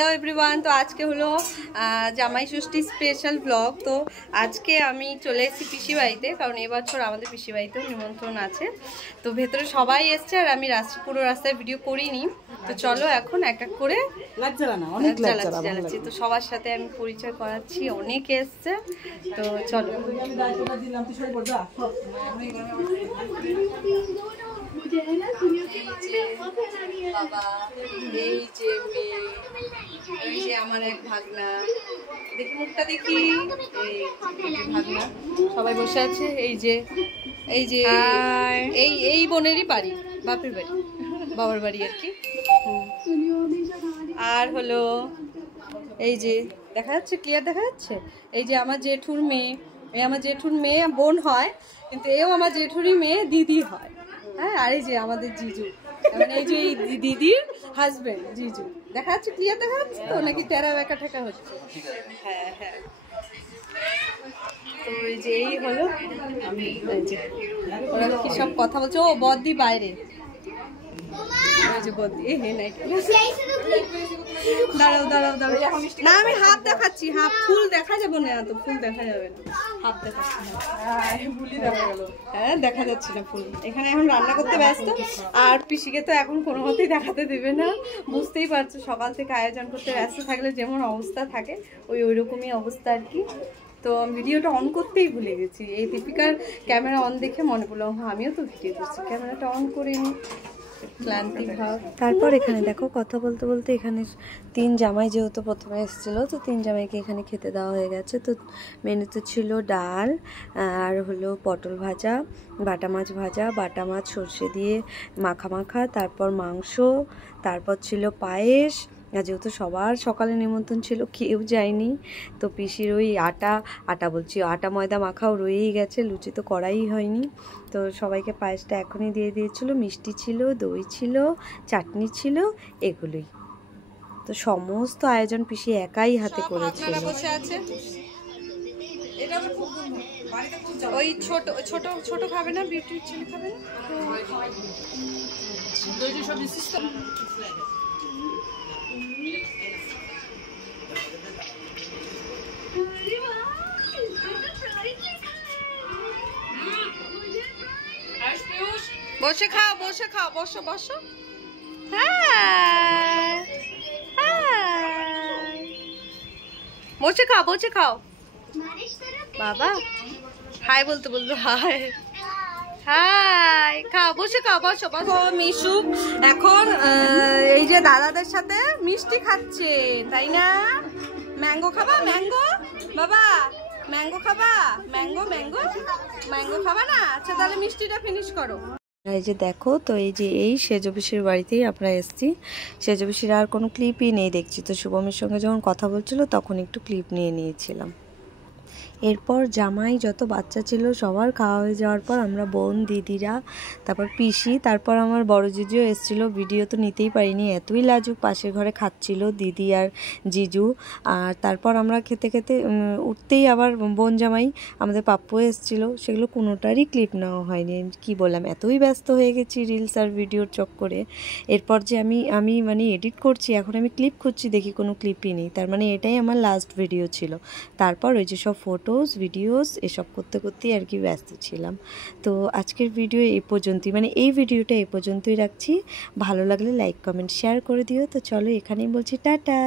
Hello everyone, তো আজকে হলো জামাই ষষ্ঠী স্পেশাল ব্লগ। তো আজকে আমি চলে এসেছি পিসি বাড়িতে, কারণ এবছর আমাদের পিসি বাড়িতেও নিমন্ত্রণ আছে। তো ভেতরে সবাই এসছে আর আমি পুরো রাস্তায় ভিডিও করিনি। তো চলো এখন এক এক করে জ্বালাচ্ছি। তো সবার সাথে আমি পরিচয় করাচ্ছি, অনেকে এসছে। তো চলো বাবা, এই যে মেয়ে, এই যে আমার এক ভাগনা, দেখি মুখটা দেখি, এই ভাগনা সবাই বসে আছে। এই যে এই বোনেরই বাড়ি, বাপের বাড়ি, বাবার বাড়ি আর কি। আর হলো এই যে দেখা যাচ্ছে, ক্লিয়ার দেখা যাচ্ছে, এই যে আমার জেঠুর মেয়ে, এই আমার জেঠুর মেয়ে বোন হয়, কিন্তু এও আমার জেঠুরই মেয়ে দিদি হয়। হ্যাঁ, আর এই যে আমাদের জিজু, মানে এই যে দিদির হাজবেন্ড জিজু। দেখা যাচ্ছে, ক্লিয়ার দেখা যাচ্ছে তো, নাকি টেরা বেকা ঠেকা হচ্ছে? হ্যাঁ হ্যাঁ। তো এই যে এই হলো, ওরা কি সব কথা বলছে। ও বদ্দি বাইরে, ওই যে বদ্দি। দাঁড়াও দাঁড়াও দাঁড়াও, না আমি হাত দেখাচ্ছি, হাত ফুল দেখা যাবে না, তো ফুল দেখা যাবে না, হাত দেখাচ্ছি। হ্যাঁ দেখা যাচ্ছে না ফুল। এখানে এখন রান্না করতে ব্যস্ত, আর পিসিকে তো এখন কোনো মতেই দেখাতে দেবে না, বুঝতেই পারছো। সকাল থেকে আয়োজন করতে ব্যস্ত থাকলে যেমন অবস্থা থাকে, ওই রকমই অবস্থা আর কি। তো ভিডিওটা অন করতেই ভুলে গেছি। এই দীপিকার ক্যামেরা অন দেখে মনে পড়লো, হ্যাঁ আমিও তো ভিডিও করছি, ক্যামেরাটা অন করে নিই, ক্লান্তি ভাব। তারপর এখানে দেখো কথা বলতে বলতে এখানে 3 জামাই যেহেতু প্রথমে এসেছিল, তো 3 জামাইকে এখানে খেতে দেওয়া হয়ে গেছে। তো মেনুতে ছিল ডাল, আর হলো পটল ভাজা, বাটা মাছ ভাজা, বাটা মাছ সর্ষে দিয়ে মাখা মাখা, তারপর মাংস, তারপর ছিল পায়েস। আর যেহেতু সবার সকালে নিমন্ত্রণ ছিল, কেউ যায়নি, তো পিসির ওই আটা ময়দা মাখাও রয়েই গেছে, লুচি তো করাই হয়নি। তো সবাইকে পায়েসটা এখনই দিয়ে দিয়েছিল, মিষ্টি ছিল, দই ছিল, চাটনি ছিল, এগুলোই। তো সমস্ত আয়োজন পিসি একাই হাতে করেছিল। ওই ছোট ছোট ছোট খাবে না, বিউটির ছেলে খাবে না। বসে খাও, বসে খাও, বসো বসো। হ্যাঁ বসে খাও, বসে খাও। বাবা হাই বলতে বলতো, হাই হাই, খাও, বসে খাও, বসো বসো। মিশু এখন এই যে দাদাদের সাথে মিষ্টি খাচ্ছে, তাই না? ম্যাঙ্গো খাবা? ম্যাঙ্গো বাবা, ম্যাঙ্গো খাবা? ম্যাঙ্গো ম্যাঙ্গো ম্যাঙ্গো খাবা না? আচ্ছা তাহলে মিষ্টিটা ফিনিশ করো। এই যে দেখো, তো এই যে এই সেজো পিসির বাড়িতেই আমরা এসেছি। সেজো পিসির আর কোনো ক্লিপই নেই দেখছি, তো শুভমের সঙ্গে যখন কথা বলছিল তখন একটু ক্লিপ নিয়ে নিয়েছিলাম। এরপর জামাই যত বাচ্চা ছিল সবার খাওয়া হয়ে যাওয়ার পর আমরা বোন, দিদিরা, তারপর পিসি, তারপর আমার বড় জিজুও এসেছিলো। ভিডিও তো নিতেই পারিনি, এতই লাজুক, পাশের ঘরে খাচ্ছিল দিদি আর জিজু। আর তারপর আমরা খেতে খেতে উঠতেই আবার বোন জামাই আমাদের পাপ্পু এসেছিলো, সেগুলো কোনোটারই ক্লিপ নেওয়া হয়নি। কি বললাম, এতই ব্যস্ত হয়ে গেছি রিলস আর ভিডিওর চক্করে। এরপর যে আমি মানে এডিট করছি, এখন আমি ক্লিপ খুঁজছি, দেখি কোনো ক্লিপই নেই। তার মানে এটাই আমার লাস্ট ভিডিও ছিল। তারপর ওই যে সব ভিডিওস এসব করতে করতেই আর কি ব্যস্ত ছিলাম। তো আজকের ভিডিও এই পর্যন্তই, মানে এই ভিডিওটা এই পর্যন্তই রাখছি। ভালো লাগলে লাইক কমেন্ট শেয়ার করে দিও। তো চলো এখানেই বলছি টাটা।